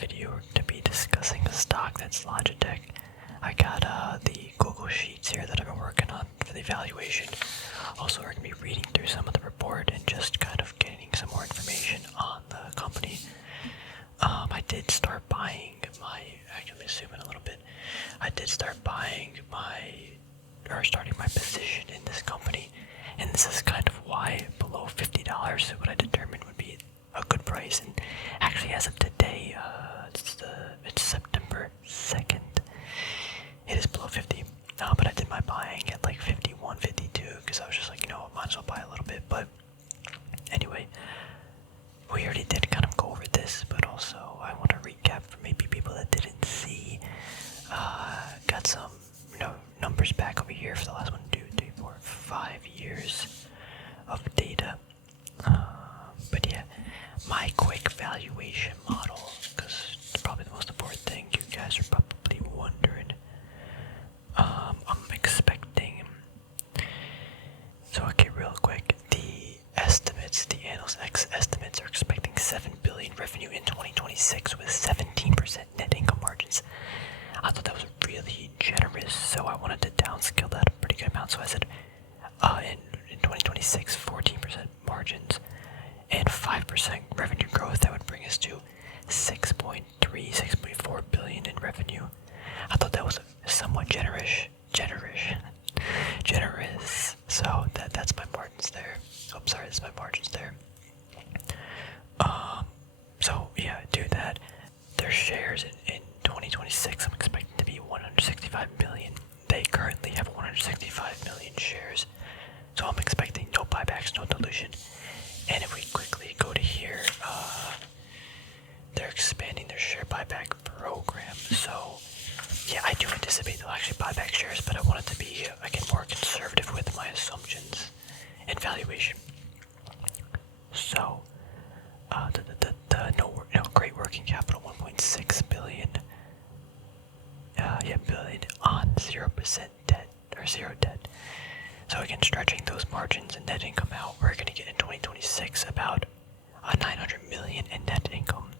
video to be discussing a stock that's Logitech. I got the Google Sheets here that I've been working on for the valuation. Also, we're going to be reading through some of the report and just kind of getting some more information on the company. I did start buying actually zoom in a little bit. I did start starting my position in this company, and this is kind of why below $50 is what I determined would be a good price. And actually, as of today, it's September 2nd. It is below 50. But I did my buying at like 51, 52 because I was just like, I might as well buy a little bit. But anyway, we already did kind of go over this, but also I want to recap for maybe people that didn't see. Got some numbers back over here for the last 1, 2, 3, 4, 5 years of data. But yeah, my quick valuation model, because it's probably the most important thing you guys are probably wondering. I'm expecting, so okay, real quick, the analyst estimates are expecting $7 billion revenue in 2026 with 17% net income margins. I thought that was really generous, so I wanted to downscale that a pretty good amount. So I said, in 2026, 14% margins and 5% revenue growth. That would bring us to 6.4 billion in revenue. I thought that was somewhat generous. So that's my margins there. Oh, sorry, that's my margins there. So yeah, do that. Their shares in 2026, I'm expecting to be 165 million. They currently have 165 million shares. So I'm expecting no buybacks, no dilution. And if we quickly go to here, they're expanding their share buyback program. So yeah, I do anticipate they'll actually buy back shares, but I wanted to be, again, more conservative with my assumptions and valuation. So, great working capital, 1.6 billion. Billion on 0% debt, or zero debt. So again, stretching those margins and net income out, we're going to get in 2026 about 900 million in net income.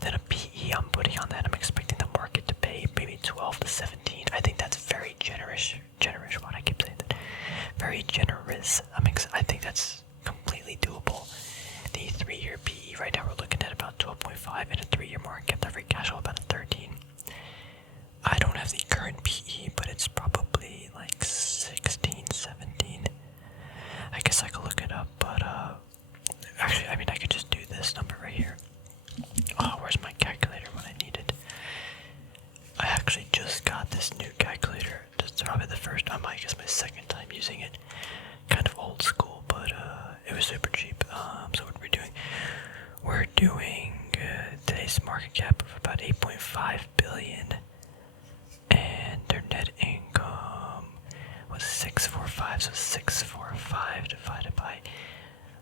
Then a PE I'm putting on that, I'm expecting the market to pay maybe 12 to 17. I think that's very generous. Why do I keep saying that? Very generous. I think that's completely doable. The 3-year PE right now we're looking at about 12.5, and a 3-year market cap free cash flow about 13. I don't have the current PE, but it's probably like 16, 17. I guess I could look it up, but actually, I could just do this number right here. Oh, where's my calculator when I need it? I actually just got this new calculator. It's probably the first time, I guess my second time using it. Kind of old school, but it was super cheap. So what we're doing? We're doing today's market cap of about 8.5 billion. And their net income was 645, so 645 divided by,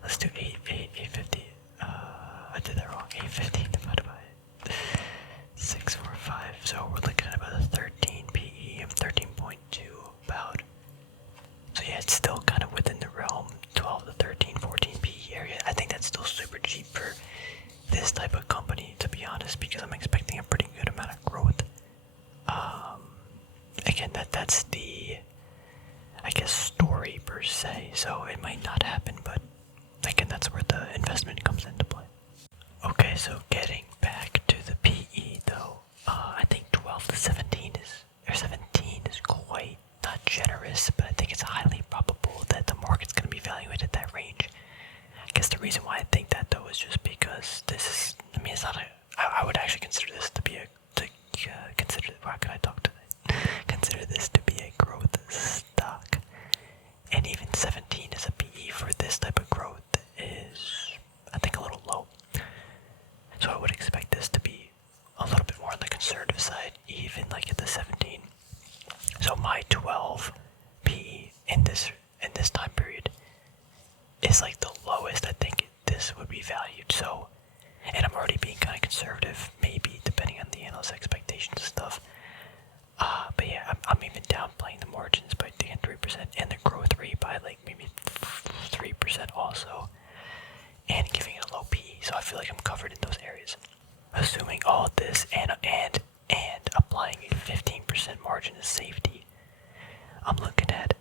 let's do 850. I did that wrong. 850 divided by 645. So we're looking at about a 13 PE of 13.2 about. So yeah, it's still kind of within the realm, 12 to 13, 14 PE area. I think that's still super cheap for this type of company, to be honest, because I'm expecting a pretty good amount of growth. Again, that's the, I guess, story per se. So it might not happen, but again, that's where the investment comes into play. Okay, so getting back to the PE though, I think 12 to 17 is quite not generous, but I think it's highly probable that the market's going to be valued at that range. I guess the reason why I think that though is just because this is, it's not I would actually consider this to be consider this to be a growth stock. And even 17 as a PE for this type of growth is, I think, a little low. So I would expect this to be a little bit more on the conservative side, even like at the 17. So my 12 PE in this time period is like the lowest I think this would be valued. So, and I'm already being kind of conservative, maybe depending on the analyst expectations and stuff. But yeah, I'm even downplaying the margins by 3% and the growth rate by like maybe 3% also, and giving it a low PE. So I feel like I'm covered in those areas. Assuming, bought this and applying a 15% margin of safety, I'm looking at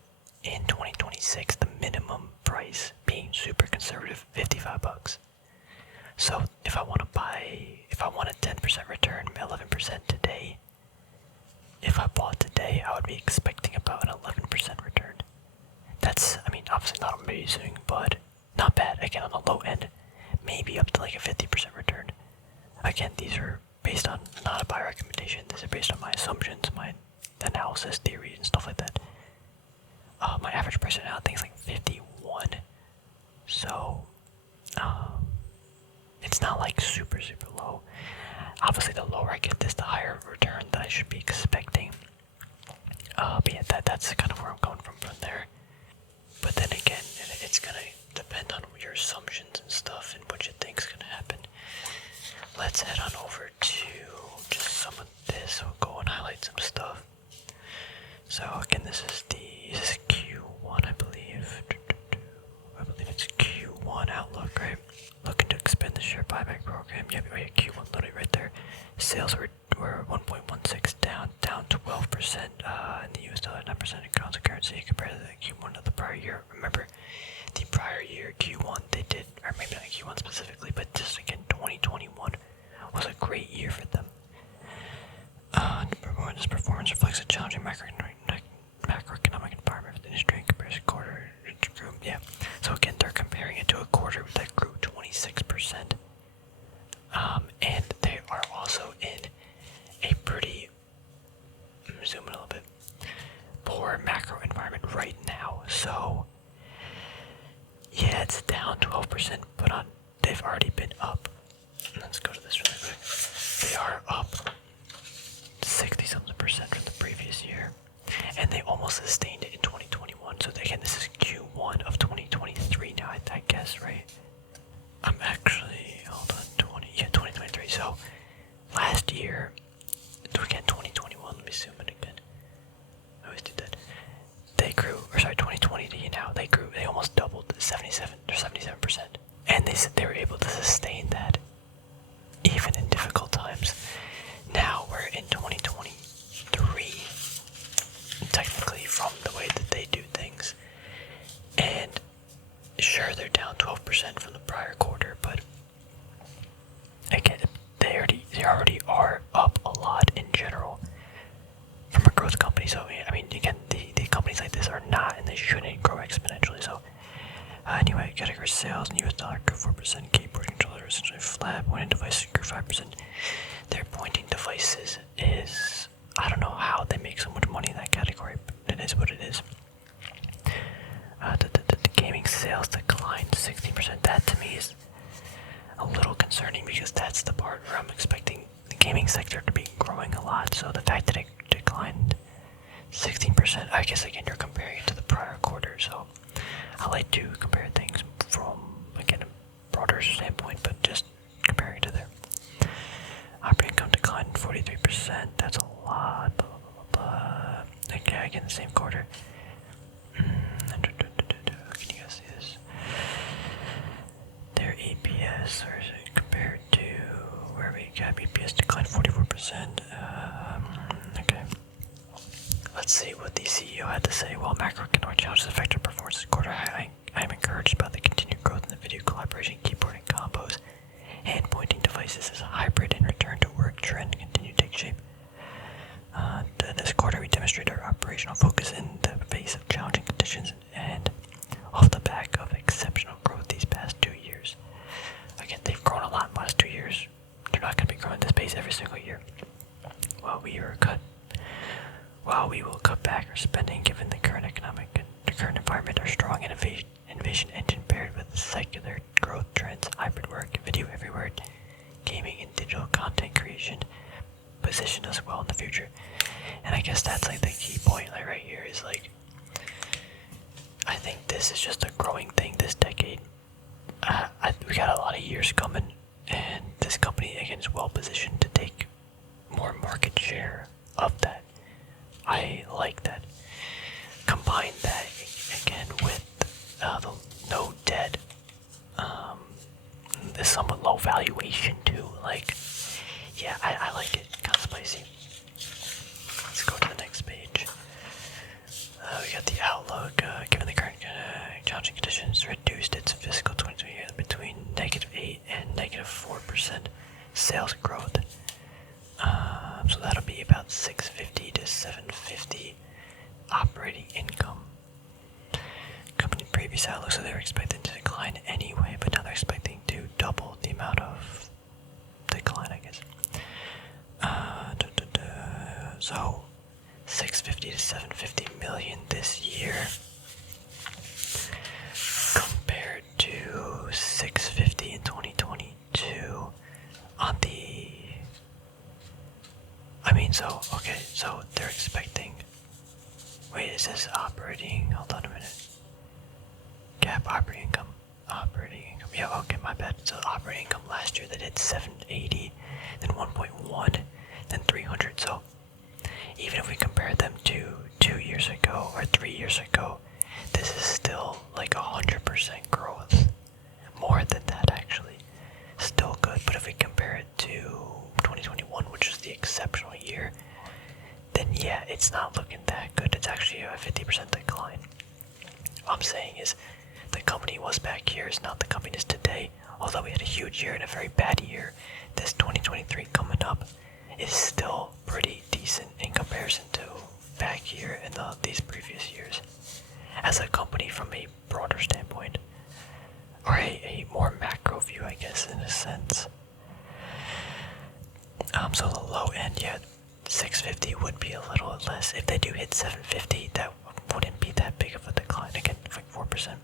in 2026 the minimum price being super conservative, $55. So if I want a 10% return, 11% today, if I bought today, I would be expecting about an 11% return. That's, obviously not amazing, but not bad. Again, on the low end, maybe up to like a 50% return. Again, these are based on not a buy recommendation. These are based on my assumptions, my analysis, theories, and stuff like that. My average price right now, I think, is like 51. So, it's not like super low. Obviously, the lower I get this, the higher return that I should be expecting. But yeah, that's kind of where I'm going from there. But then again, it's gonna depend on your assumptions and stuff and what you think's gonna happen. Let's head on over to just some of this. We'll go and highlight some stuff. So again, this is Q1, I believe. I believe it's Q1 outlook, right? Looking to expand the share buyback program. Yeah, Q1 literally right there. Sales were 1.16 down 12% in the US dollar, 9% in constant currency compared to the Q1 of the prior year. Remember, the prior year Q1 they did, or maybe not Q1 specifically, but just again 2021 was a great year for them. This performance reflects a challenging macroeconomic environment for the industry in comparison to quarter. Yeah. So again, they're comparing it to a quarter that grew 26%. And they are also in a pretty, zoom in a little bit, poor macro environment right now. So yeah, it's down 12%, but they've already been up. Let's go to this really quick. They are up 60-something% from the previous year, and they almost sustained it in 2021. So again, this is Q1 of 2023 now, I guess, right? I'm actually, hold on, 2023. So last year, again, 2021. Let me zoom in again. I always do that. They grew, 2020 to now, they grew. They almost doubled, 77%, and they were able to sustain that even in difficult times. Now we're in 2023, technically, from the way that they do things. And sure, they're down 12% from the prior quarter, but again, they already are up a lot in general from a growth company. So again, the companies like this are not, and they shouldn't grow exponentially. So anyway, category sales in US dollar grew 4%. Keyboard controller essentially flat. Pointing devices grew 5%. Their pointing devices is, I don't know how they make so much money in that category, but it is what it is. The gaming sales declined 16%. That to me is a little concerning because that's the part where I'm expecting the gaming sector to be growing a lot. So the fact that it declined 16%, I guess again you're comparing it to the prior quarter. So I like to compare things from, again, a broader standpoint, but just comparing to there. Operating income declined 43%. That's a lot. Blah, blah, blah, blah. Okay, again, the same quarter. Can you guys see this? Their EPS, or is it compared to where we got EPS declined 44%? Okay. Let's see what the CEO had to say. While macroeconomic challenges affected performance this quarter, I am encouraged by the continued growth in the video collaboration, keyboard, and combos. Hand pointing devices as a hybrid and return to work trend continue to take shape. This quarter, we demonstrated our operational focus in the face of challenging conditions and off the back of exceptional growth these past 2 years. Again, they've grown a lot in the last 2 years. They're not going to be growing this pace every single year. While we will cut back our spending given the current environment, our strong innovation engine paired with secular growth trends, hybrid work, video everywhere, gaming, and digital content creation position us well in the future. And I guess that's like the key point right here is like, I think this is just a growing thing this decade. We got a lot of years coming, and this company again is well positioned to take more market share of that. I like that. Combine that again with the no debt, the somewhat low valuation too. Like, yeah, 4% sales growth. So that'll be about 650 to 750 operating income. Company previous outlook, so they were expecting to decline anyway, but now they're expecting to double the amount of decline, I guess. So 650 to 750 million this year compared to 650 in 2022 on the so they're expecting, wait, is this operating, hold on a minute, GAAP operating income, yeah, okay, my bad. So operating income last year, they did 780, then 1.1, then 300. So even if we compare them to 2 years ago or 3 years ago, this is still like 100% growth. More than that, actually. Still good, but if we compare it to 2021, which was the exceptional year, then yeah, it's not looking that good. It's actually a 50% decline. What I'm saying is, the company was back here is not the company it is today. Although we had a huge year and a very bad year, this 2023 coming up is still pretty decent in comparison to back here in these previous years. As a company from a broader standpoint, or a more macro view, I guess, in a sense. So the low end, yeah, 650 would be a little less. If they do hit 750, that wouldn't be that big of a decline. Again, like 4%.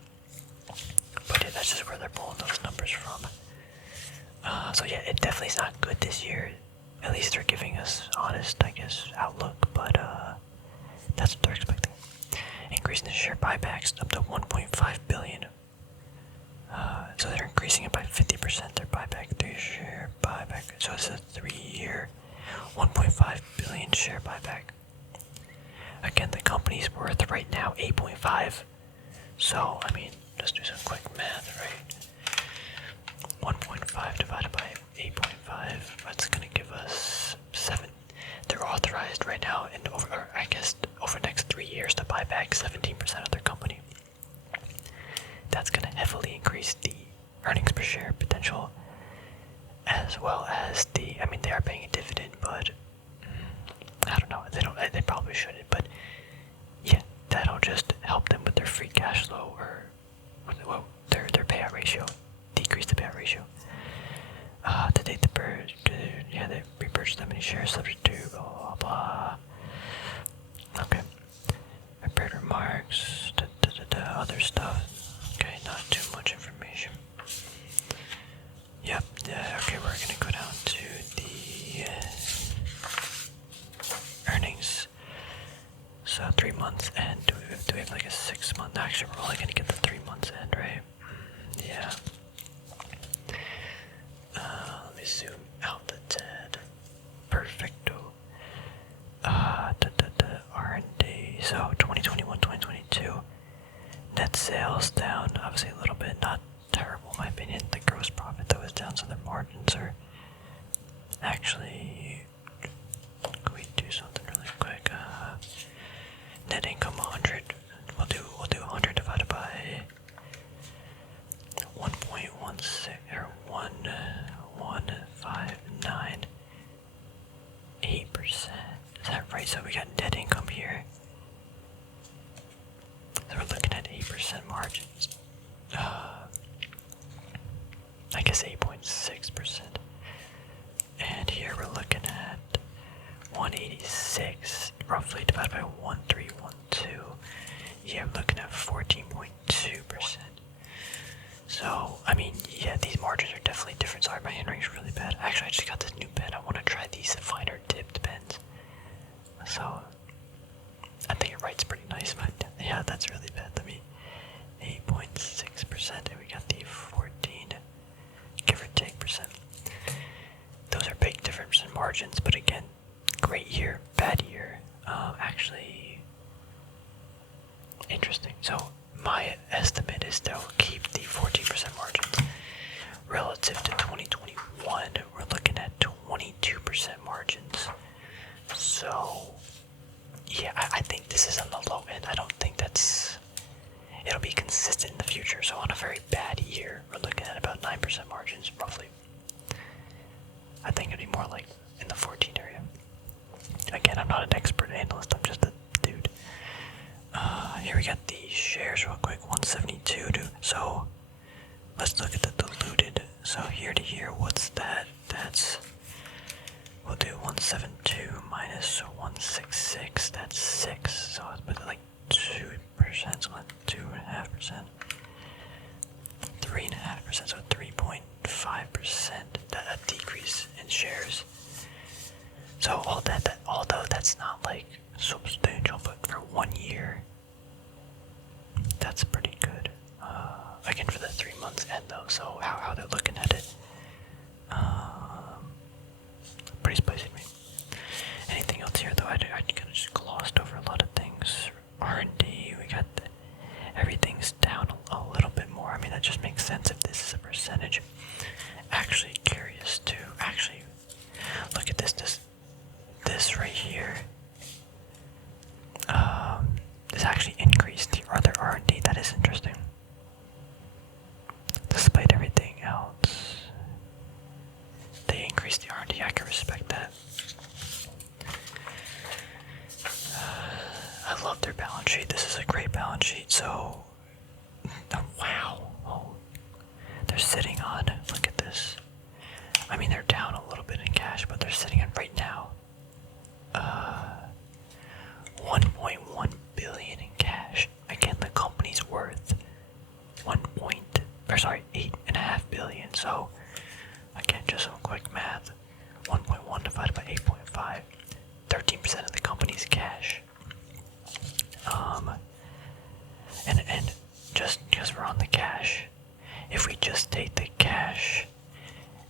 But yeah, that's just where they're pulling those numbers from. So yeah, it definitely is not good this year. At least they're giving us honest, I guess, outlook. But that's what they're expecting. Increasing the share buybacks up to 1.5 billion. So they're increasing it by 50%. Their buyback, 3-share buyback. So it's a 3-year, 1.5 billion share buyback. Again, the company's worth right now 8.5. So I mean, just do some quick math, right? 1.5 divided by 8.5. That's gonna give us 7. They're authorized right now, and over the next 3 years to buy back 17% of their company. That's gonna heavily increase the earnings per share potential, as well as they are paying a dividend, but I don't know, they probably shouldn't, but yeah, that'll just help them with their free cash flow, or their payout ratio, decrease the payout ratio. To date, they repurchased that many shares subject to blah blah blah. Okay. Prepared remarks, other stuff. Okay, not too much information. Yep, yeah, okay, we're gonna go down to the earnings. So 3 months end. Do we have like a 6 month? Actually, we're only gonna get the 3 months end, right? Yeah. Let me zoom out the tad. Perfecto. R&D. So 2021, 2022. Net sales down, obviously a little bit, not terrible in my opinion. The gross profit though is down, so their margins are actually. Can we do something really quick? Net income 100. We'll do 100 divided by 1.16 or 1.159. 8%. Is that right? So we got net income here. So we're looking at 8% margins. I guess 8.6%. And here we're looking at 186 roughly divided by 1312. Yeah, we're looking at 14.2%. So, I mean, yeah, these margins are definitely different. Sorry, my handwriting's really bad. Actually, I just got this new pen. I want to try these finer tipped pens. So, I think it writes pretty nice, but yeah, that's really bad. 8.6%, and we got the 14, give or take, percent. Those are big difference in margins, but again, great year, bad year. Actually, interesting. So, my estimate is they'll keep the 14% margins. Relative to 2021, we're looking at 22% margins. So, yeah, I think this is on the low end. I don't think it'll be consistent in the future. So on a very bad year, we're looking at about 9% margins, roughly. more like in the 14 area. Again, I'm not an expert analyst, I'm just a dude. Here we got the shares real quick, 172. So let's look at the diluted. So year to year, what's that? We'll do 172 minus 166, that's 6. So let's put it like 2%, so 2.5%. 3.5%, so 3.5%, a decrease in shares. So although that's not like substantial, but for 1 year, that's pretty good. Again, for the 3 months end though, so how they're looking at it, pretty spicy to me. Anything else here though? I kind of just glossed over a lot of things. R&D, we got everything's down a little bit more. I mean, that just makes sense if this is a percentage. Actually curious to look at this right here. This actually increased the other R&D. That is interesting. Despite everything else, they increased the R&D. I can respect that. I love their balance sheet. This is a great balance sheet. So, wow. Oh, they're sitting on, look at this. I mean, they're down a little bit in cash, but they're sitting on right now 1.1 billion in cash. Again, the company's worth 8.5 billion. So, again, just some quick math. 1.1 divided by 8.5. 13% of the company's cash. And just because we're on the cash, if we just take the cash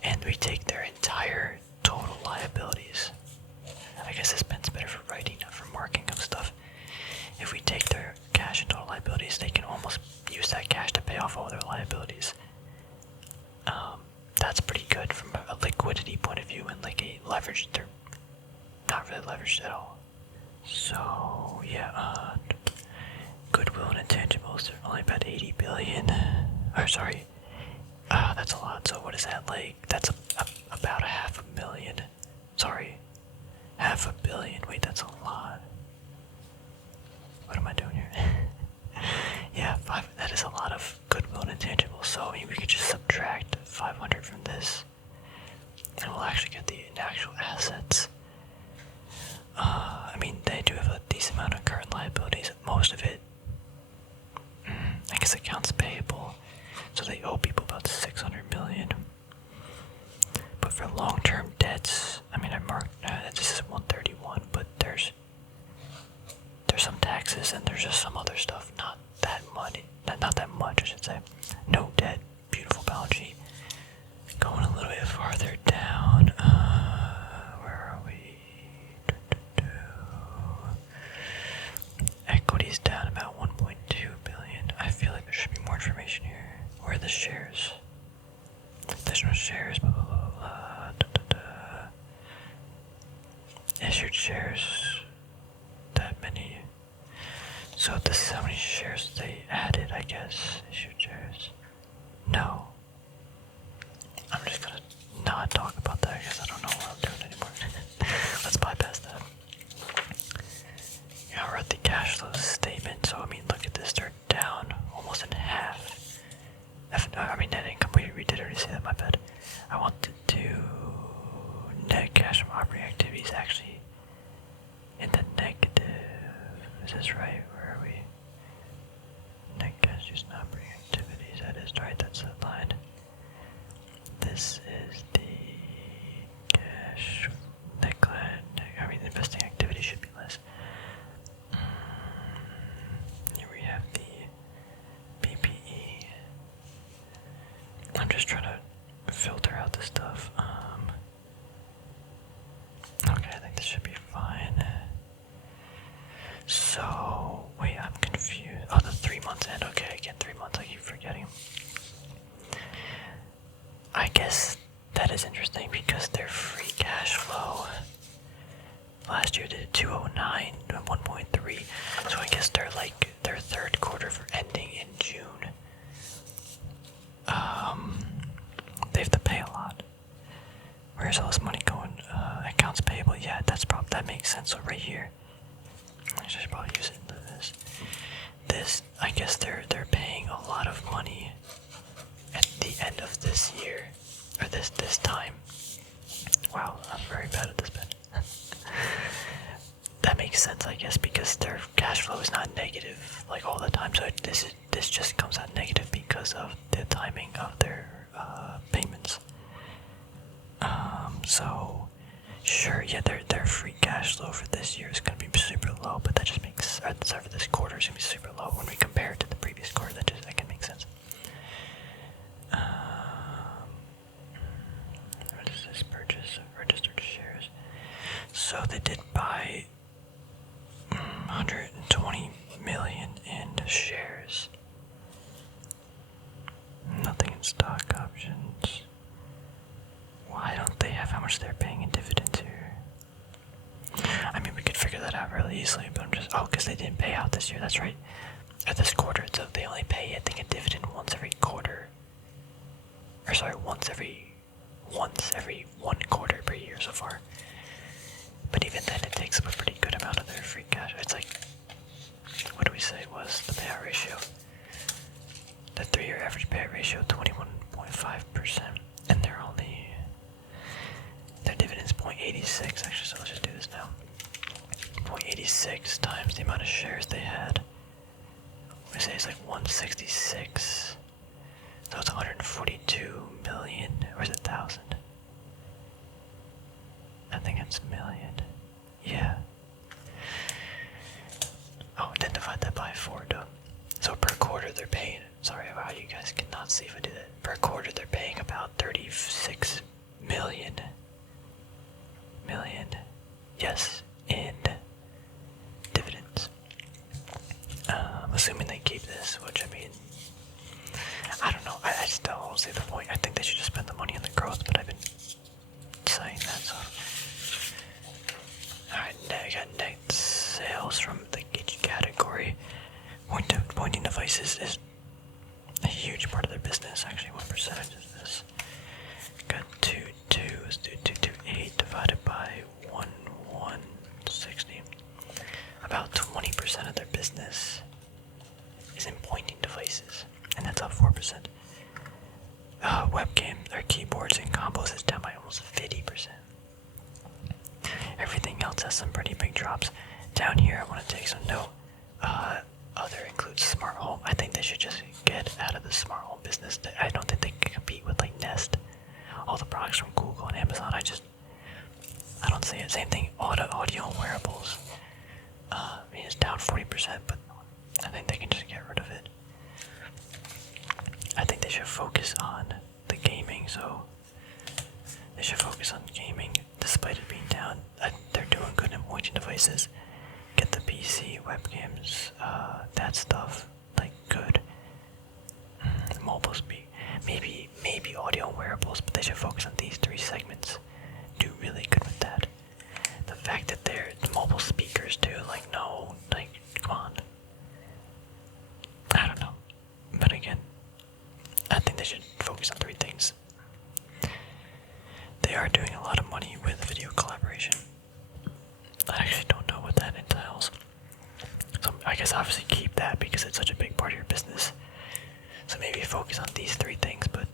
and we take their entire total liabilities, I guess this pen's better for writing, not for marking of stuff. If we take their cash and total liabilities, they can almost use that cash to pay off all their liabilities. That's pretty good from a liquidity point of view, and like a leverage, they're not really leveraged at all. So yeah, goodwill and intangibles are only about 80 billion. Or sorry, that's a lot. So what is that like? That's about 500,000. Sorry, 500 million. Wait, that's a lot. What am I doing here? Yeah, that is a lot of goodwill and intangibles. So I mean, we could just subtract 500 from this, and we'll actually get the actual assets. I mean, they do have a decent amount of current liabilities. Most of it, I guess, accounts payable. So they owe people about 600 million. But for long-term debts, I mean, I marked this is 131, but there's some taxes and there's just some other stuff. Not that much, I should say. No debt. Beautiful balance sheet. Going a little bit farther down. Where are we? Equity's down about 1.2 billion. I feel like there should be more information here. Where are the shares? There's no shares, blah blah blah blah. Issued shares, that many. So this is how many shares they added, I guess. Issued shares. No. I'm just gonna not talk about that because I don't know what I'm doing anymore. Let's bypass that. Yeah, I read the cash flow statement, so I mean, look at this, they're down almost in half. I mean, net income, we did already say that, my bad. I want to do net cash from operating activities actually in the negative. Is this right? Where are we? Net cash used in operating activities, that is right, that's the line. This is the cash, investing activity should be less. Here we have the PPE. I'm just trying to filter out the stuff. Okay, I think this should be fine. So, wait, I'm confused. Oh, the 3 months end. Okay, again, 3 months, I keep forgetting. I guess that is interesting because their free cash flow last year did 209 and 1.3. So I guess they're like their third quarter for ending in June. They have to pay a lot. Where's all this money going? Accounts payable, yeah, that makes sense. So right here, I should probably use it into this. This, I guess they're paying a lot of money at the end of this year, or this time. Wow, I'm very bad at this bit. That makes sense, I guess, because their cash flow is not negative like all the time. So this just comes out negative because of the timing of their payments. So sure, yeah, their free cash flow for this year is gonna be super low, but that just makes sorry, for this quarter is gonna be super low when we compare it to the previous quarter. That can make sense. What is this purchase of registered shares? So they did buy 120 million in shares. Nothing in stock options. Why don't they have how much they're paying in dividends here? I mean, we could figure that out really easily, but I'm just, because they didn't pay out this year, that's right. At this quarter, so they only pay, I think, a dividend once every quarter. Or sorry, once every 1 quarter per year so far. But even then, it takes up a pretty good amount of their free cash. It's like, what do we say was the payout ratio? The 3-year average payout ratio, 21.5%, and their dividend's 0.86 actually, so let's just do this now. 0.86 times the amount of shares they had. We say it's like 166. So it's 142 million, or is it 1,000? I think it's million. Yeah. Oh, then divide that by 4 though. So per quarter they're paying, sorry how you guys cannot see if I do that. Per quarter they're paying about 36 million. Yes, in dividends. Assuming they keep this, which I mean, I don't know. I still don't see the point. I think they should just spend the money on the growth, but I've been saying that, so. Alright, I got net sales from each category. Pointing devices is a huge part of their business. Actually, what percentage is this? Got 2, let's do 228 divided by 160. About 20% of their business is in pointing devices, and that's up 4%. Webcam, or keyboards and combos is down by almost 50%. Everything else has some pretty big drops. Down here, I want to take some note. Other includes smart home. I think they should just get out of the smart home business. I don't think they can compete with like Nest, all the products from Google and Amazon. I don't see it. Same thing. Audio and wearables. I mean, it's down 40%, but I think they can just get rid of it. I think they should focus on the gaming. So they should focus on gaming, despite it being down. They're doing good in pointing devices. Get the PC, webcams, that stuff, like, good. Mobile speak, maybe audio and wearables, but they should focus on these 3 segments. Do really good with that. The fact that they're mobile speakers too, like, no, like, come on. I don't know. But again, I think they should focus on 3 things. They are doing a lot of money with video collaboration. I actually don't know what that entails. So I guess obviously keep that because it's such a big part of your business. So maybe focus on these 3 things, but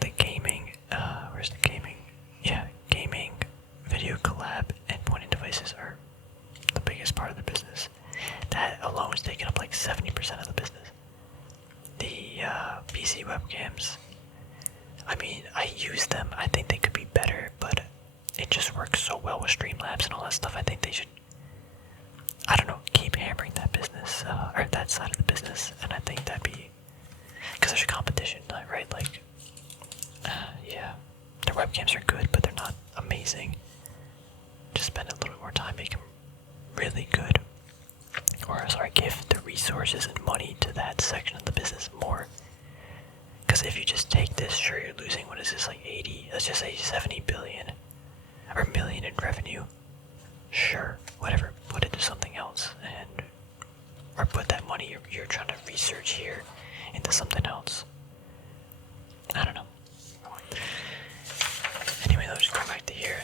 the gaming, where's the gaming? Yeah, gaming, video collab, and pointing devices are the biggest part of the business. That alone is taking up like 70% of the business. The PC webcams, I mean, I use them. I think they could be better, but it just works so well with Streamlabs and all that stuff. I think they should, I don't know, keep hammering that business, or that side of the business, and I think that'd be, because there's competition, right? Like, yeah, their webcams are good, but they're not amazing. Just spend a little bit more time, make them really good. Or, sorry, give the resources and money to that section of the business more. Because if you just take this, sure, you're losing, what is this, like 80, let's just say 70 billion, or million in revenue. Sure, whatever, put it to something else, and, or put that money you're trying to research here into something else. I don't know. Anyway, let's go back to here.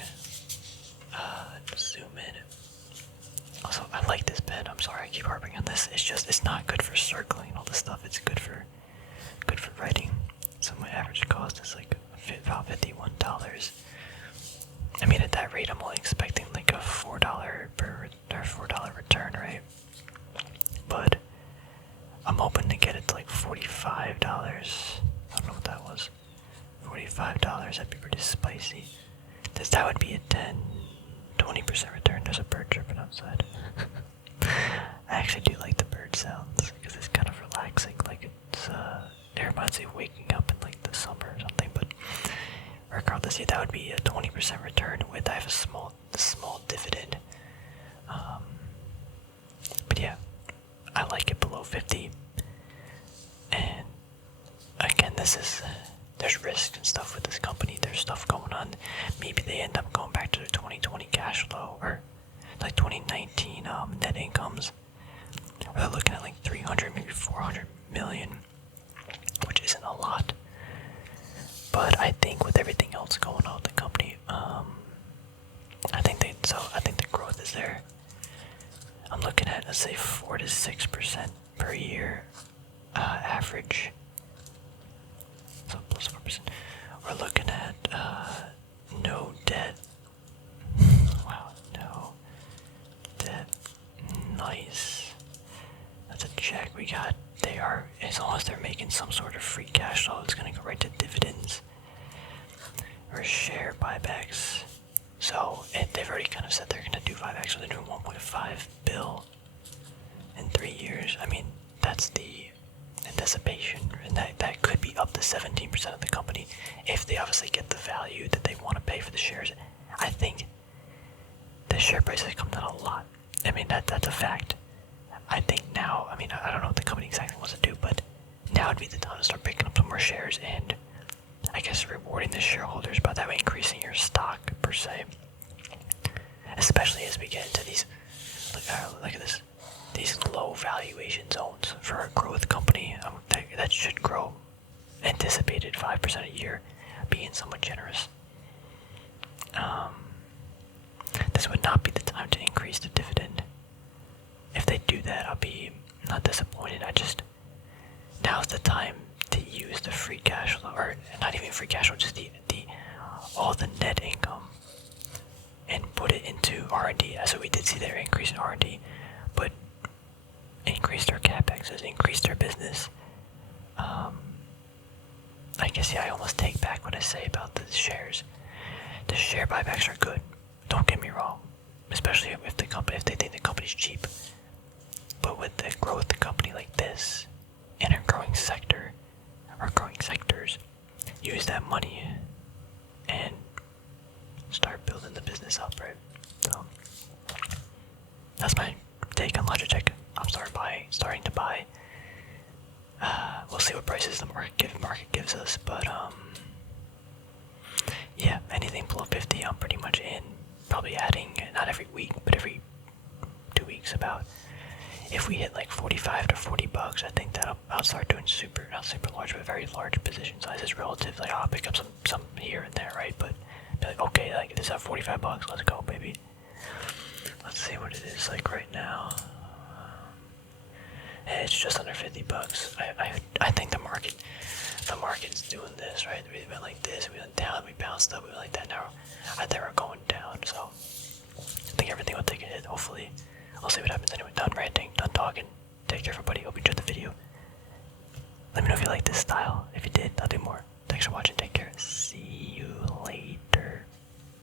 that rate, I'm only expecting like a $4 return, right? But I'm hoping to get it to like $45. I don't know what that was. $45, that'd be pretty spicy. That would be a 20% return. There's a bird chirping outside. I actually do like the bird sounds because it's kind of relaxing. Like it reminds me of waking up in like the summer or something. But regardless, yeah, that would be a 20% return with I have a small dividend. But yeah, I like it below 50. And again, there's risk and stuff with this company. There's stuff going on. Maybe they end up going back to the 2020 cash flow or like 2019 net incomes. Or they're looking at like 300, maybe 400 million, which isn't a lot. But I think with everything else going on with the company, I think the growth is there. I'm looking at, let's say, 4 to 6% per year average. So plus 4%. We're looking at no debt. Wow, no debt. Nice. That's a check. We got. They are, as long as they're making some sort of free cash flow, it's gonna go right to dividends or share buybacks. So they've already kind of said they're gonna do buybacks. So they're doing 1.5 bill in 3 years. I mean, that's the anticipation, and that could be up to 17% of the company if they obviously get the value that they want to pay for the shares. I think the share price has come down a lot. I mean, that's a fact. I think now, I mean, I don't know what the company exactly wants to do, but now would be the time to start picking up some more shares and I guess rewarding the shareholders by that way increasing your stock per se. Especially as we get into these, look at this, these low valuation zones for a growth company that should grow, anticipated 5% a year, being somewhat generous. This would not be the time to increase the dividend. If they do that, I'll be not disappointed. Now's the time to use the free cash flow, or not even free cash flow, just all the net income, and put it into R&D. So we did see their increase in R&D, but increased our capex, increased our business. I guess, yeah, I almost take back what I say about the shares. The share buybacks are good. Don't get me wrong, especially if they think the company's cheap. But with the growth company like this, in a growing sector, or growing sectors, use that money and start building the business up, right? So that's my take on Logitech. I'm starting to buy. We'll see what prices the market gives us, but yeah, anything below 50, I'm pretty much in. Probably adding, not every week, but every 2 weeks about. If we hit like 45 to 40 bucks, I think that I'll start doing not super large, but very large position sizes relative. Like I'll pick up some here and there, right? But be like, okay, like this at 45 bucks, let's go, baby. Let's see what it is like right now. It's just under 50 bucks. I think the market's doing this, right? We went like this, we went down, we bounced up, we went like that. Now I think we're going down, so I think everything will take a hit, hopefully. I'll see what happens anyway. Done ranting, done talking. Take care, everybody. Hope you enjoyed the video. Let me know if you like this style. If you did, I'll do more. Thanks for watching. Take care. See you.